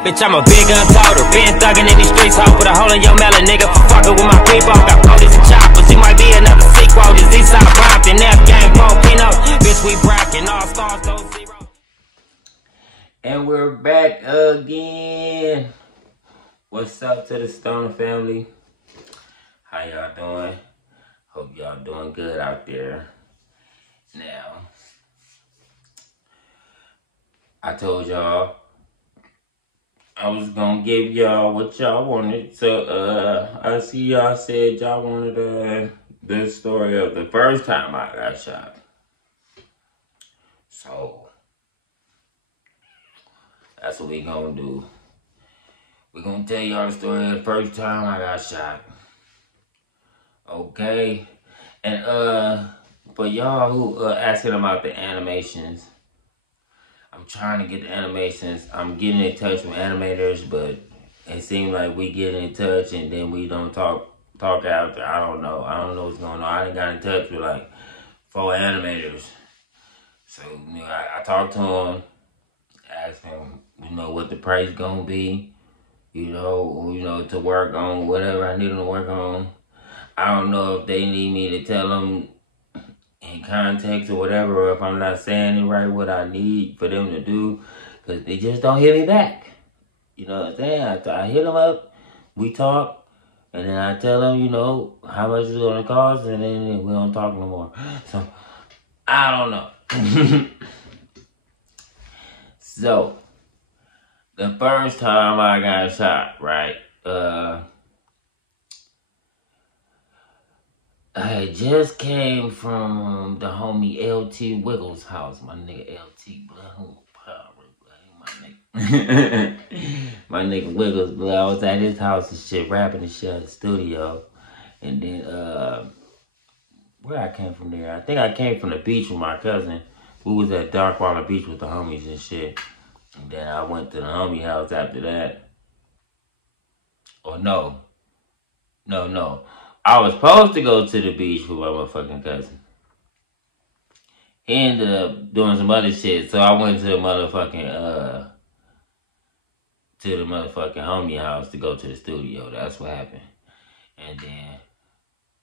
Bitch, I'm a big untold. Been thuggin' in these streets, ho. Put a hole in your melon, nigga. For fuckin' with my people. Got police and choppers. You might be another sequel. This Eastside Brompton, F gang, Pino. Bitch, we brackin' all stars, those zeros. And we're back again. What's up to the Stoner family? How y'all doing? Hope y'all doing good out there. Now, I told y'all I was gonna give y'all what y'all wanted. So I see y'all said y'all wanted the story of the first time I got shot. So that's what we gonna do. We gonna tell y'all the story of the first time I got shot. Okay? And for y'all who asking about the animations, I'm trying to get the animations. I'm getting in touch with animators, but it seems like we get in touch and then we don't talk after. I don't know what's going on. I done got in touch with like 4 animators. So, you know, I talked to them, asked them, you know, what the price gonna be, you know, to work on whatever I need them to work on. I don't know if they need me to tell them in context or whatever, or if I'm not saying it right, what I need for them to do, because they just don't hit me back. You know what I'm saying? I hit them up, we talk, and then I tell them, you know, how much it's going to cost, and then we don't talk no more. So, I don't know. So, the first time I got shot, right, I just came from the homie LT Wiggles' house. My nigga LT, my nigga. My nigga Wiggles, but I was at his house and shit, rapping and shit at the studio. And then, where I came from there? I think I came from the beach with my cousin. We was at Darkwater Beach with the homies and shit. And then I went to the homie house after that. Or no. I was supposed to go to the beach with my motherfucking cousin. He ended up doing some other shit, so I went to the motherfucking homie house to go to the studio. That's what happened. And then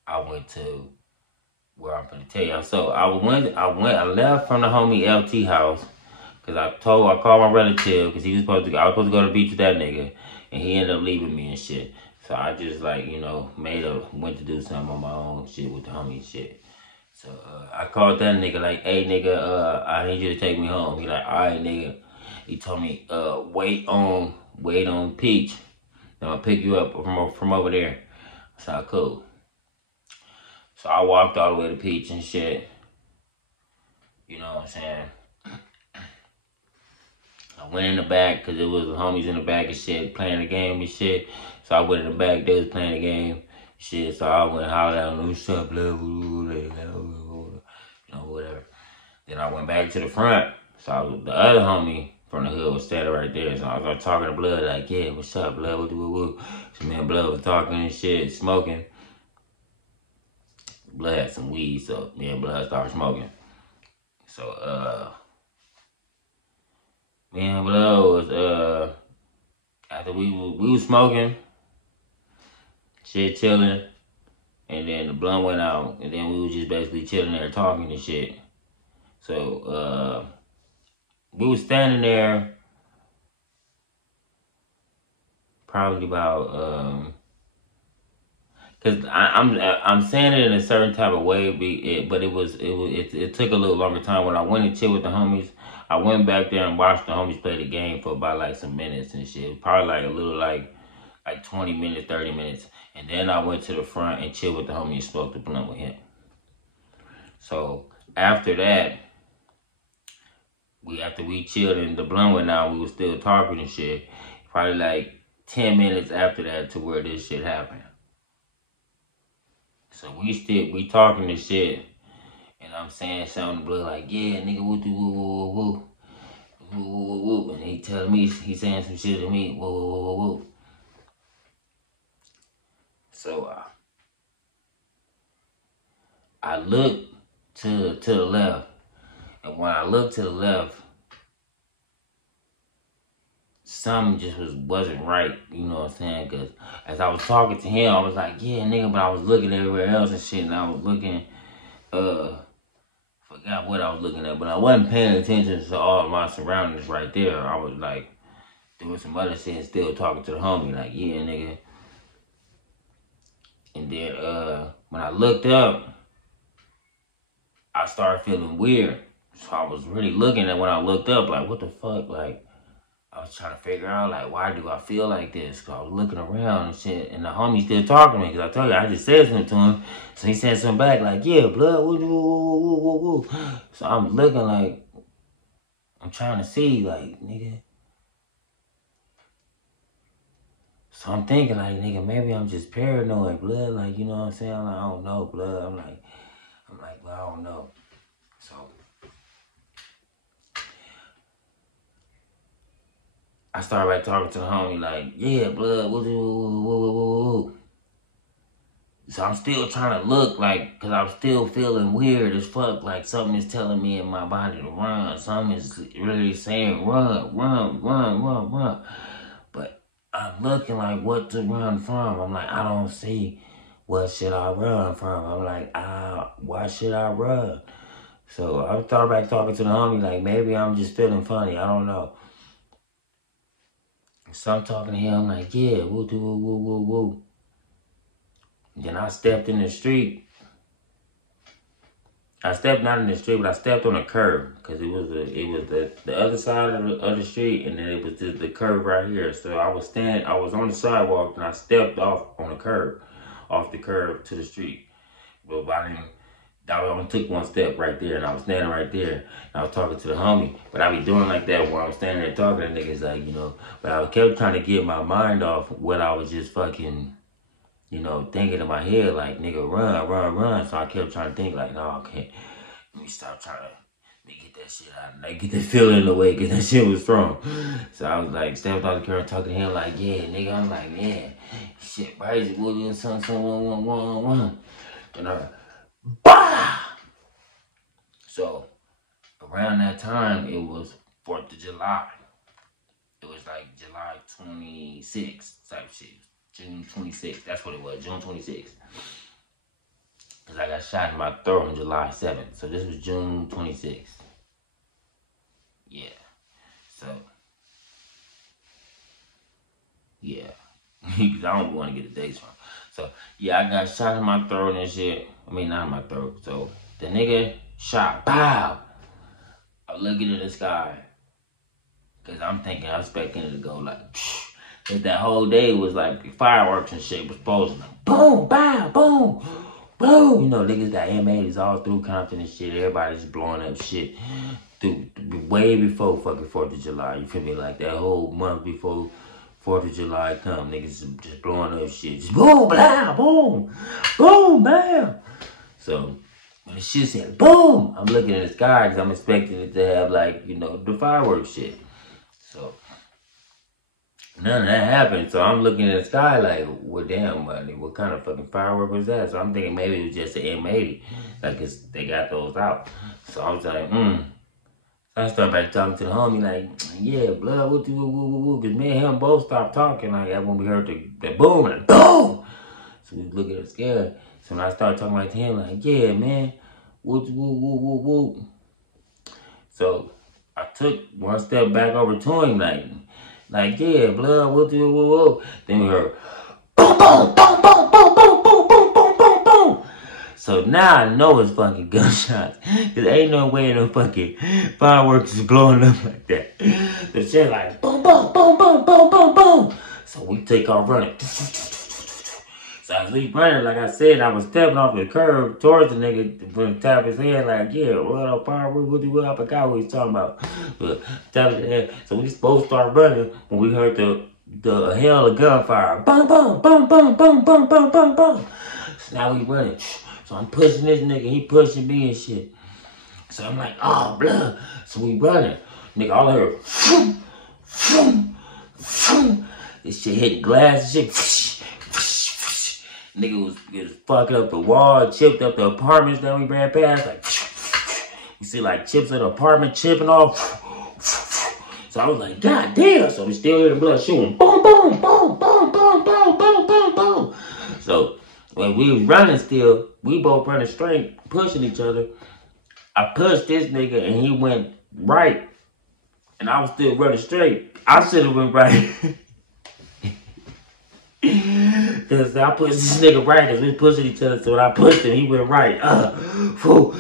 I went to where I'm gonna tell y'all. So I left from the homie LT house because I called my relative because I was supposed to go to the beach with that nigga, and he ended up leaving me and shit. So I just like, you know, went to do something on my own shit with the homie shit. So I called that nigga like, hey nigga, I need you to take me home. He like, alright nigga. He told me, wait on Peach. I'm gonna pick you up from over there. So cool. So I walked all the way to Peach and shit. You know what I'm saying? I went in the back because it was the homies in the back and shit playing the game and shit. So I went in the back, they was playing the game, shit. So I went and hollered out, what's up, blah, blah, blah, you know, whatever. Then I went back to the front. So the other homie from the hood was standing right there. So I was talking to Blood, like, yeah, what's up, Blood, woo. So me and Blood was talking and shit, smoking. Blood had some weed, so me and Blood started smoking. So, me and Blood was, after we was smoking, shit chilling, and then the blunt went out, and then we was just basically chilling there talking and shit. So, we was standing there probably about, cause I'm saying it in a certain type of way, but it took a little longer time. When I went and chilled with the homies, I went back there and watched the homies play the game for about like some minutes and shit. Probably like a little like 20 minutes, 30 minutes. And then I went to the front and chilled with the homie and smoked the blunt with him. So after that, after we chilled and the blunt went out, we were still talking and shit. Probably like 10 minutes after that to where this shit happened. So we talking and shit, and I'm saying something to Blood like, yeah, nigga, woo, and he telling me, he saying some shit to me, woo. So I looked to the left, and when I looked to the left, something just wasn't right, you know what I'm saying? Because as I was talking to him, I was like, yeah, nigga, but I was looking everywhere else and shit, and I was looking, forgot what I was looking at, but I wasn't paying attention to all my surroundings right there. I was like, doing some other shit and still talking to the homie, like, yeah, nigga. And then, when I looked up, I started feeling weird. So I was really looking at when I looked up, like, what the fuck, like, I was trying to figure out, like, why do I feel like this? Because I was looking around and shit, and the homie still talking to me, because I told you, I just said something to him. So he said something back, like, yeah, blood, woo, woo, woo, woo, woo. So I'm looking like, I'm trying to see, like, nigga. So I'm thinking, like, nigga, maybe I'm just paranoid, blood, like, you know what I'm saying? Like, I don't know, blood. I'm like, well, I don't know. So I started like talking to the homie, like, yeah, blood, woo, woo, woo, woo, woo. So I'm still trying to look like, because I'm still feeling weird as fuck, like something is telling me in my body to run. Something is really saying run, run, run, run, run. But I'm looking like what to run from. I'm like, I don't see what should I run from. I'm like, why should I run? So I started back talking to the homie, like, maybe I'm just feeling funny. I don't know. So I'm talking to him, like, yeah, woo, woo, woo, woo, woo. Then I stepped in the street. I stepped not in the street, but I stepped on a curb because it was the other side of the street, and then it was just the curb right here. So I was on the sidewalk, and I stepped off on the curb, off the curb to the street. But I only took one step right there, and I was standing right there, and I was talking to the homie. But I be doing like that while I'm standing there talking to niggas, like, you know. But I kept trying to get my mind off what I was just fucking, you know, thinking in my head, like, nigga, run, run, run. So I kept trying to think, like, no, okay, let me stop trying to, let me get that shit out, like, get that feeling away, because that shit was strong. So I was like, stepped on the curb, talking to him, like, yeah, nigga, I'm like, man, shit, crazy, William, son, one. And bah! So around that time, it was 4th of July. It was like July 26th type shit. June 26th. That's what it was. June 26th. Because I got shot in my throat on July 7th. So this was June 26th. Yeah. So. Yeah. Because I don't want to get the dates wrong. So, yeah, I got shot in my throat and shit. I mean, not in my throat. So, the nigga shot. Pow! I'm looking at the sky. Because I'm expecting it to go like, because that whole day was like fireworks and shit was supposed to like, boom, bow, boom, boom. You know, niggas got M80s all through Compton and shit. Everybody's blowing up shit way before fucking 4th of July. You feel me? Like that whole month before 4th of July come, niggas just blowing up shit. Just boom, blah, boom, boom, bam. So when the shit said boom, I'm looking at the sky because I'm expecting it to have like, you know, the fireworks shit. So none of that happened. So I'm looking at the sky like, well, damn, buddy, what kind of fucking firework was that? So I'm thinking maybe it was just an M80. Like, they got those out. So I was like, So I started back talking to the homie, like, yeah, blood, woo, woo, woo, woo, woo. Because me and him both stopped talking. Like, when we heard the boom, and boom. So we was looking at it scared. So when I started talking like to him, like, yeah, man, woo, woo, woo, woo, woo. So I took one step back over to him, like, yeah, blood, woo, woo, woo, woo. Then we heard, boom, boom, boom, boom, boom, boom, boom, boom, boom, boom, boom. So now I know it's fucking gunshots. Because ain't no way no fucking fireworks is blowing up like that. The shit like, boom, boom, boom, boom, boom, boom, boom. So we take off running. So as we running, like I said, I was stepping off the curb towards the nigga when tap his head, like, yeah, what up, fireworks, what I forgot what he's talking about. But tap his head. So we both start running when we heard the hell of gunfire. Boom, boom, boom, boom, boom, boom, boom, boom, boom. So now we running. So I'm pushing this nigga, he pushing me and shit. So I'm like, oh, blood. So we running. Nigga, all I heard, phoom, phoom, phoom. This shit hit glass and shit. Nigga was fucking up the wall, chipped up the apartments that we ran past. Like, you see like chips in the apartment chipping off. So I was like, God damn. So we still hear the blood shooting. Boom, boom, boom, boom, boom, boom, boom, boom, boom. So when we was running still, we both running straight, pushing each other. I pushed this nigga and he went right. And I was still running straight. I should have went right. Because I pushed this nigga right because we pushing each other. So when I pushed him, he went right. So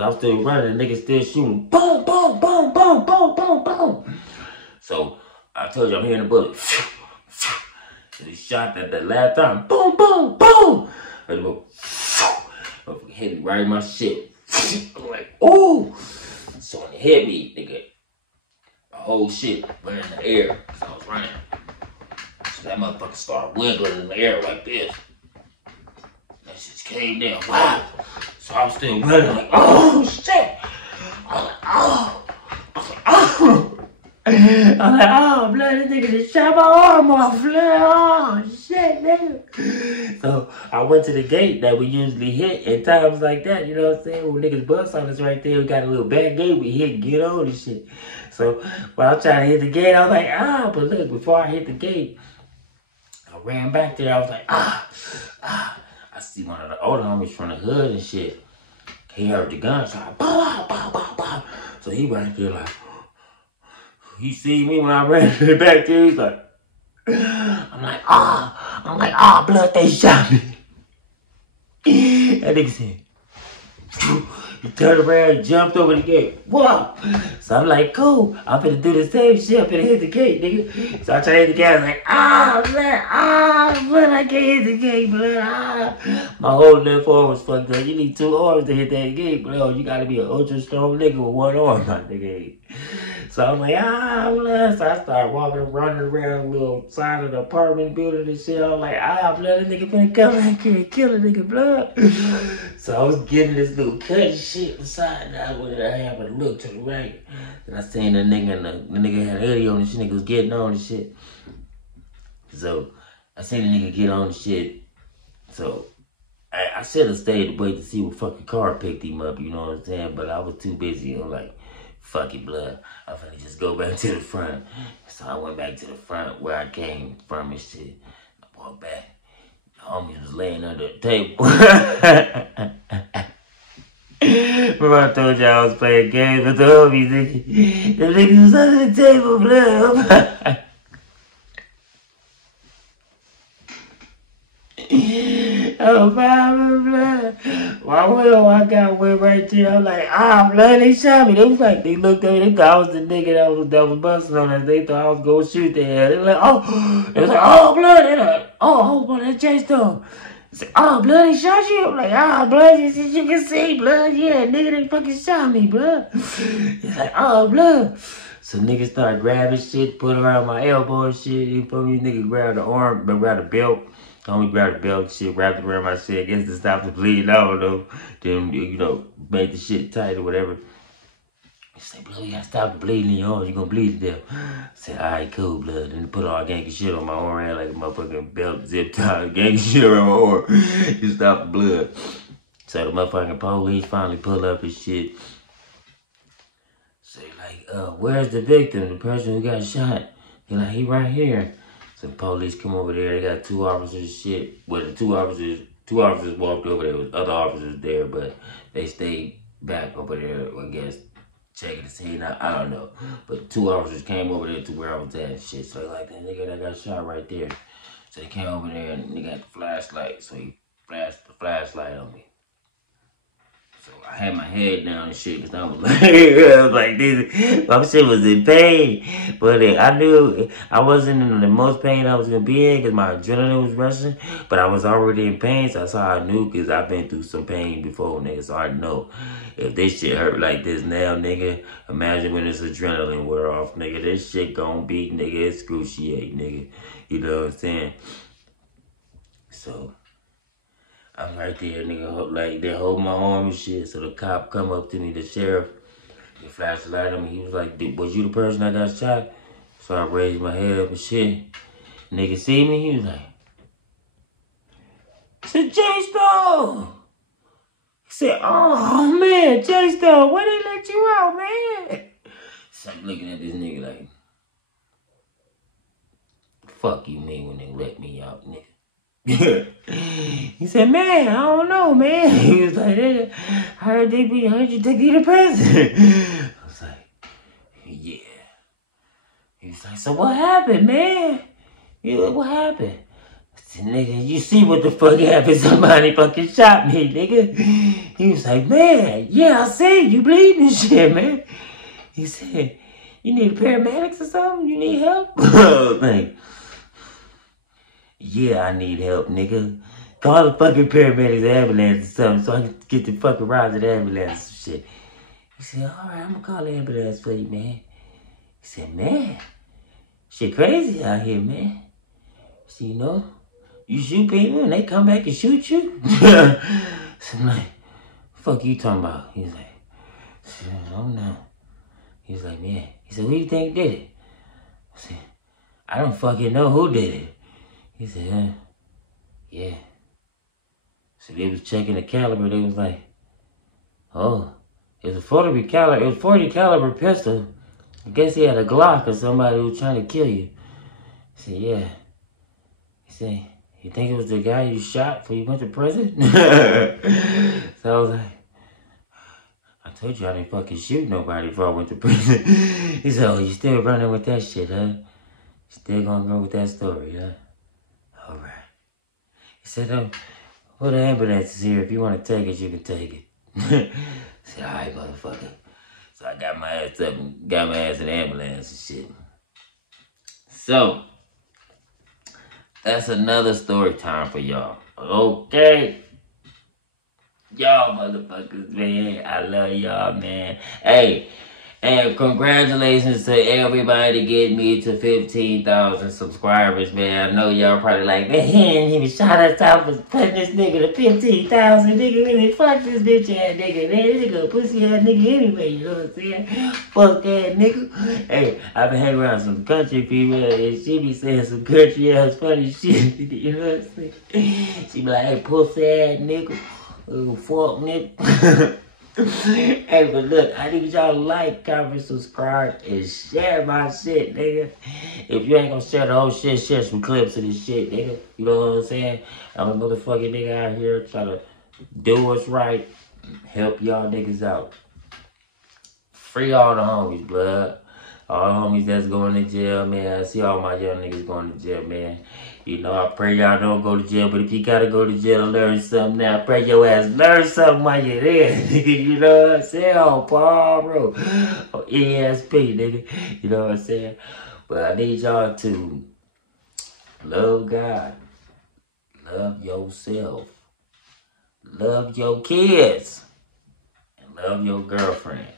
I was still running. The nigga still shooting. Boom, boom, boom, boom, boom, boom, boom. So I told you I'm hearing the bullet. And he shot that last time. Boom, boom, boom. And it hit me right in my shit. I'm like, ooh. So when it hit me, nigga, the whole shit went in the air. So I was running. So that motherfucker started wiggling in the air like this. That shit came down. Wow. So I'm still running like, oh shit. I'm like, oh. I'm like, oh, blood, this nigga just shot my arm off, blood. Oh, shit, nigga. So I went to the gate that we usually hit in times like that, you know what I'm saying? When niggas bust on us right there, we got a little back gate, we hit, get on and shit. So when I'm trying to hit the gate, I was like, but look, before I hit the gate, I ran back there, I was like, I see one of the older homies from the hood and shit. He heard the gunshot, bow, bow, bow, bow. So he right there like, he see me when I ran back there, he's like, I'm like, blood, they shot me. That nigga said, he turned around, he jumped over the gate. Whoa! So I'm like, cool, I'm finna do the same shit, I'm finna hit the gate, nigga. So I try to hit the gate, I was like, blood, I can't hit the gate, blood, My whole left arm was fucked up. You need 2 arms to hit that gate, blood. You gotta be an ultra strong nigga with 1 arm, my nigga. So I'm like, blood. So I started running around the little side of the apartment building and shit. I was like, blood, this nigga finna come back here and kill a nigga, blood. So I was getting this little cut and shit beside that. I happened to look to the right. And I seen the nigga and the nigga had a hoodie on and shit. Nigga was getting on and shit. So I seen the nigga get on and shit. So I should have stayed to wait to see what fucking car picked him up, you know what I'm saying? But I was too busy. I'm like, fuck it, blood. I'm finna just go back to the front. So I went back to the front where I came from and shit. I walked back. The homie was laying under the table. Remember I told you I was playing games with the homies, nigga. The niggas was under the table, blood. Oh, blood. I got went right there. I'm like, blood, they shot me. They was like, they looked at me. They thought I was the nigga that was busting on us. They thought I was going to shoot their ass. They were like, they was like, blood. They like, blood, they chased them. I said, blood, they shot you? I'm like, blood, you can see, blood. Yeah, nigga, they fucking shot me, blood. He's like, blood. So niggas started grabbing shit, put around my elbow and shit. You feel me? Nigga grabbed the arm, grabbed the belt. Homie grabbed the belt and shit, wrapped it around my shit, I guess to stop the bleeding. I don't know. Then, made the shit tight or whatever. He said, blood, you gotta stop the bleeding in your arm. You gonna bleed to death. I said, alright, cool, blood. Then put all gangster shit on my arm, ran like a motherfucking belt, zip tie, gangster shit around my arm. You stop the blood. So the motherfucking police finally pull up and shit. Say, like, where's the victim, the person who got shot? They're like, he right here. So the police come over there, they got 2 officers and shit. Well, the two officers walked over there with other officers there, but they stayed back over there, I guess, checking the scene. I don't know. But 2 officers came over there to where I was at and shit. So they like, that nigga that got shot right there. So they came over there and they got the flashlight. So he flashed the flashlight on me. So I had my head down and shit because I was like, this, my shit was in pain. But I knew I wasn't in the most pain I was going to be in because my adrenaline was rushing. But I was already in pain, so that's how I knew because I've been through some pain before, nigga. So I know if this shit hurt like this now, nigga, imagine when this adrenaline wear off, nigga. This shit gonna be, nigga, excruciate, nigga. You know what I'm saying? So I'm right there, nigga, like, they hold my arm and shit. So the cop come up to me, the sheriff, he flashed the light on me. He was like, was you the person that got shot? So I raised my head up and shit. Nigga see me, he was like, I said, J-Stone. He said, oh, man, J-Stone, why they let you out, man? So I'm looking at this nigga like, fuck you mean when they let me out, nigga? He said, man, I don't know, man. He was like, I heard you take me to prison. I was like, yeah. He was like, so what happened, man? What happened? I said, nigga, you see what the fuck happened? Somebody fucking shot me, nigga. He was like, man, yeah, I see you bleeding and shit, man. He said, you need paramedics or something? You need help? I was like, yeah, I need help, nigga. Call the fucking paramedics, ambulance or something so I can get the fucking ride to the ambulance and shit. He said, all right, I'm gonna call the ambulance for you, man. He said, man, shit crazy out here, man. So, you know, you shoot people and they come back and shoot you? So I'm like, fuck you talking about? He's like, I don't know. He was like, man. He said, who do you think did it? I said, I don't fucking know who did it. He said, yeah. So they was checking the caliber. They was like, oh, it was a 40 caliber. It was 40 caliber pistol. I guess he had a Glock or somebody who was trying to kill you. I said, yeah. He said, you think it was the guy you shot before you went to prison? So I was like, I told you I didn't fucking shoot nobody before I went to prison. He said, oh, you still running with that shit, huh? Still gonna go with that story, huh? All right. He said, well, the ambulance is here. If you want to take it, you can take it. I said, all right, motherfucker. So I got my ass up and got my ass in the ambulance and shit. So, that's another story time for y'all. Okay? Y'all motherfuckers, man. I love y'all, man. Hey, and congratulations to everybody getting me to 15,000 subscribers, man. I know y'all probably like, man, he was shot us out for putting this nigga to 15,000. Nigga really fuck this bitch ass nigga, man. This nigga a pussy ass nigga anyway, you know what I'm saying? Fuck that nigga. Hey, I been hanging around some country female and she be saying some country ass funny shit, you know what I'm saying? She be like, hey, pussy ass nigga. Oh, fuck, nigga. Hey, but look, I need y'all to like, comment, subscribe, and share my shit, nigga. If you ain't gonna share the whole shit, share some clips of this shit, nigga. You know what I'm saying? I'm a motherfucking nigga out here trying to do what's right, help y'all niggas out. Free all the homies, blood. All the homies that's going to jail, man. I see all my young niggas going to jail, man. You know, I pray y'all don't go to jail, but if you gotta go to jail and learn something now, I pray your ass learn something while you're there, nigga. You know what I'm saying? On Paul Road. On ESP, nigga. You know what I'm saying? But I need y'all to love God. Love yourself. Love your kids. And love your girlfriend.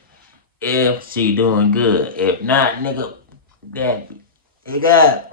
If she doing good. If not, nigga, that nigga.